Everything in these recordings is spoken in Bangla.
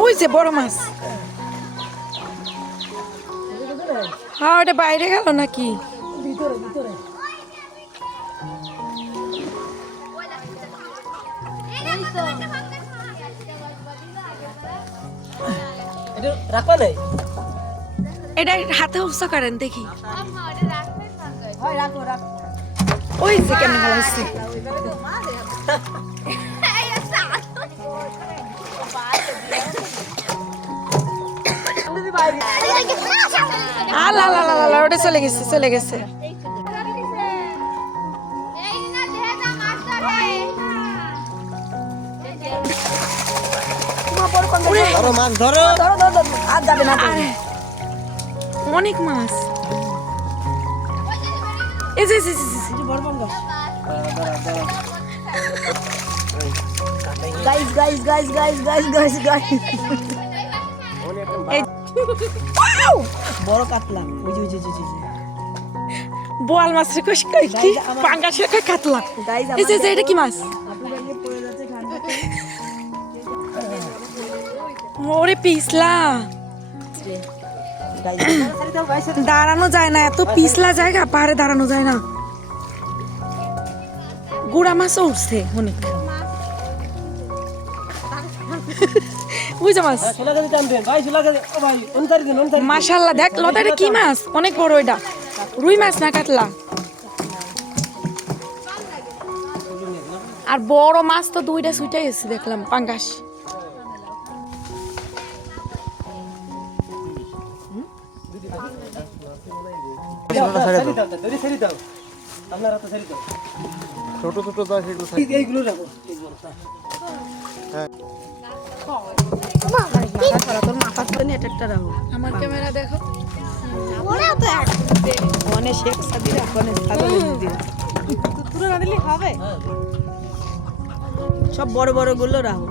ওই যে বড় মাছ। হ্যাঁ ওটা বাইরে গেল নাকি? এটা হাতে উৎসা করেন দেখি। ওই যে কেমন ভালো হচ্ছে। আল্লাহ ওটা চলে গেছে চলে গেছে। মাছ ধরো আর যাবে না। অনেক মাছ। এই যে বড় পাঙ্গাস। Guys guys guys guys guys guys guys বড় কাতলা। ওই যে ওই যে বোয়াল মাছের কি পাঙ্গাসের কাতলা। এই যে এটা কি মাছ? ওরে পিছলা, দাঁড়ানো যায় না, এত পিছলা জায়গা, পাহাড়ে দাঁড়ানো যায় না। গুড়া মাছও উঠছে অনেক। বুঝা মাছ মাশাআল্লাহ। দেখ লতাটা কি মাছ, অনেক বড়। এটা রুই মাছ না কাতলা? আর বড় মাছ তো দুইটা সুইটা গেছে দেখলাম, পাঙ্গাস। ছোট ছোট আমার ক্যামেরা দেখো। সব বড় বড় গুলো রাখো।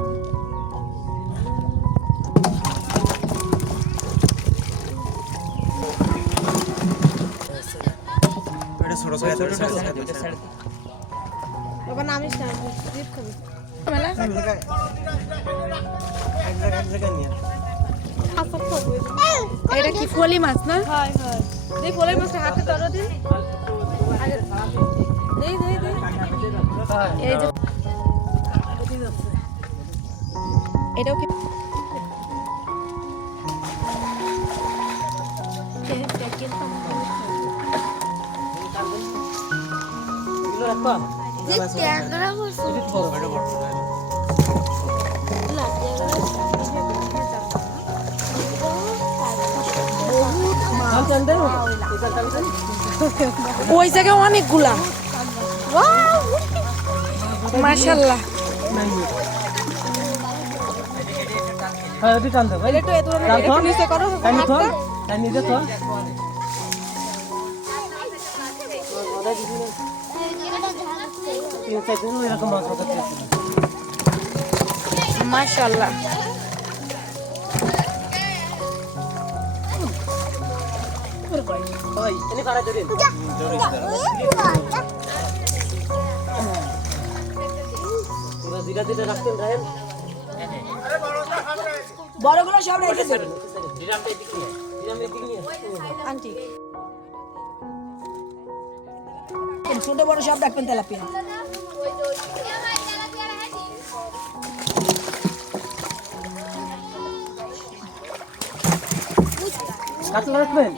এটা কি ফলি মাছ না? এই যে এটাও কি? ওই জায়গায় অনেকগুলা। মাশাআল্লাহ। মাশাআল্লাহ। বড়গুলো সব রেখেছে আন্টি। ছোট বড় সব রাখবেন তেলাপিয়া। কাতলা রাখবেন?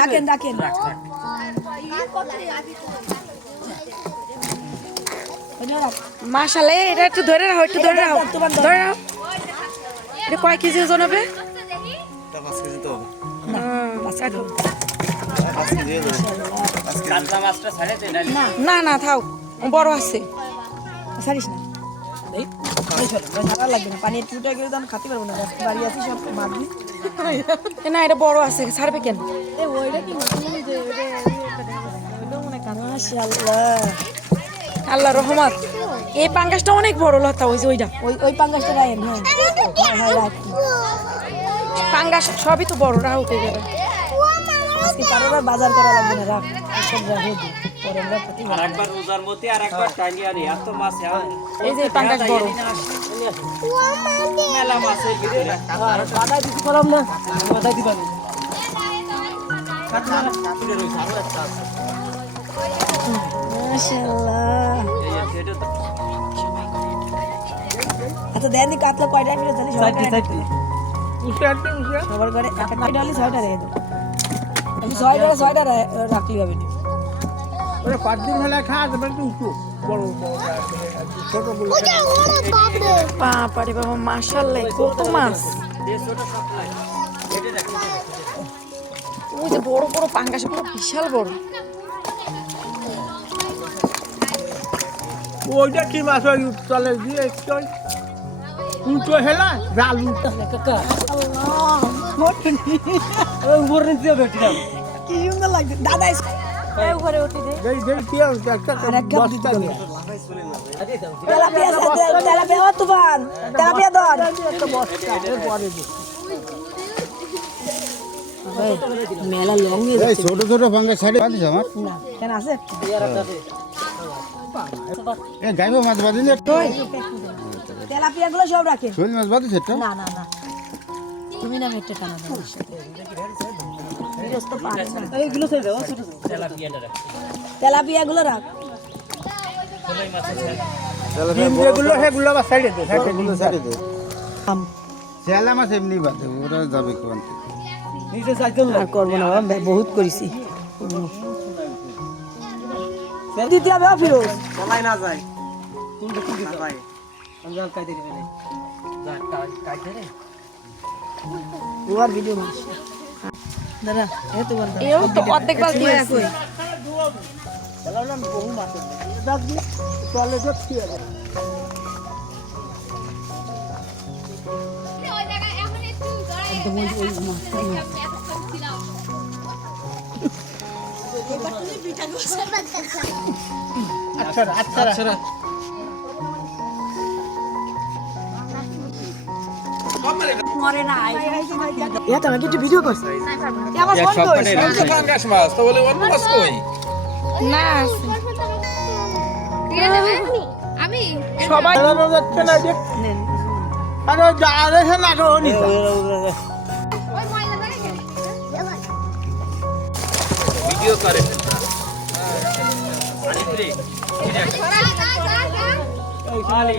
রাখেন রাখেন। মাশাআল্লাহ। এটা একটু ধরে রাখো, একটু ধরে রাখো, ধরে রাখো। এটা কয় কেজি ওজন হবে? 5 কেজি তো হবে। না না থাও, বড় আছে। ছাড়িস না, লাগবে না। পানি একটু গেলে তো আমি খাতে পারবো না। বাড়ি আছি সব মারবি না, এটা বড় আছে, ছাড়বে কেন? আল্লাহ রহমত। এই পাঙ্গাসটা অনেক বড় লতা। ওই যে ওইটা, ওই পাঙ্গাসটা রাখেন। হ্যাঁ পাঙ্গাস সবই তো বড়। রাহুতে গেলে আজকে কারোর আর বাজার করা লাগবে না, রাখ সব রাখে দিই, পরে আমরা প্রতিবার আরেকবার রোজার মধ্যে আরেকবার টাঙ্গিয়া নি এত মাছ এই যে পাঙ্গাস বড় মেলা মাছের ভিতরে বাধা দিতে পারলাম না, বাধা দিবা না। মাশাআল্লাহ। সেটা তো আচ্ছা দেন দি কাতলা কয়টা মিলে জানি চারটে চারটে সবার ঘরে একটা কয়টা হলে 6টা রেখে দাও, আমি 6টা রাখলি হবে না। ওরা 5 দিন হলে খাওয়া যাবে কিন্তু বড় বড় ছোটগুলো বাবারে বাবা মাশাআল্লাহ কত মাছ ওই যে বড় বড় পাঙ্গাস গুলো বিশাল বড় ওইটা কি মাছ ওই চলে দিয়ে একটু উল্টো হেলা জাল উল্টো কাকা ওই উপর নিতে হবে ঠিক আছে। কি সুন্দর লাগছে দাদা, এই উপরে উঠি দে। দেই দেই কি একটা আর এক কাপ দিতে বস্তা হবে। নিয়ে। তেলাপিয়া তেলাপিয়া ও তুফান, তেলাপিয়া দন। একটা বস্তা পরে দিই। মেলা লং হয়ে এই যাচ্ছে ছোট ছোট ভাঙ্গা সাইডে বাঁধিস আমার না, কেন আছে? এ গাইবো মাছ বাঁধিলে তেলাপিয়া গুলো সব রাখে। শোল মাছ বাঁধিস একটা না না না, তুমি না মেটে টানা দাও। বিরস্ত পারে না। এইগুলো ছেড়ে দাও, ছোট ছোট। তেলাপিয়া গুলো রাখ। ডিম যেগুলো সেগুলো আবার সাইডে দে সাইডে এগুলো সাইডে দে চেলা মাছ এমনি বাঁধে ওরা যাবে কোন নিচে চাইতেন না। আর করবো না বাবা, বহুত করেছি। দিতে হবে ফিরোজ। চলাই না যায় ভাই জাল কাইতে দিবে না। ওর ভিডিও মাস দাদা এ তো বন্ধ এও তো অর্ধেক বালতি হয়েছে চালালাম বহু মাছ দাগ দি চলে তো ঠিক আছে আচ্ছা আচ্ছা মরে না এ তো নাকি একটু ভিডিও করছ আমার ফোন কইছ পাঙ্গাস মাছ তো বলে অন্য মাছ কই না আমি সবাই যাচ্ছে না যে আরে যারে হে না গো নি ওই ময়লা লাগে ভিডিও করে যা যা যা আরে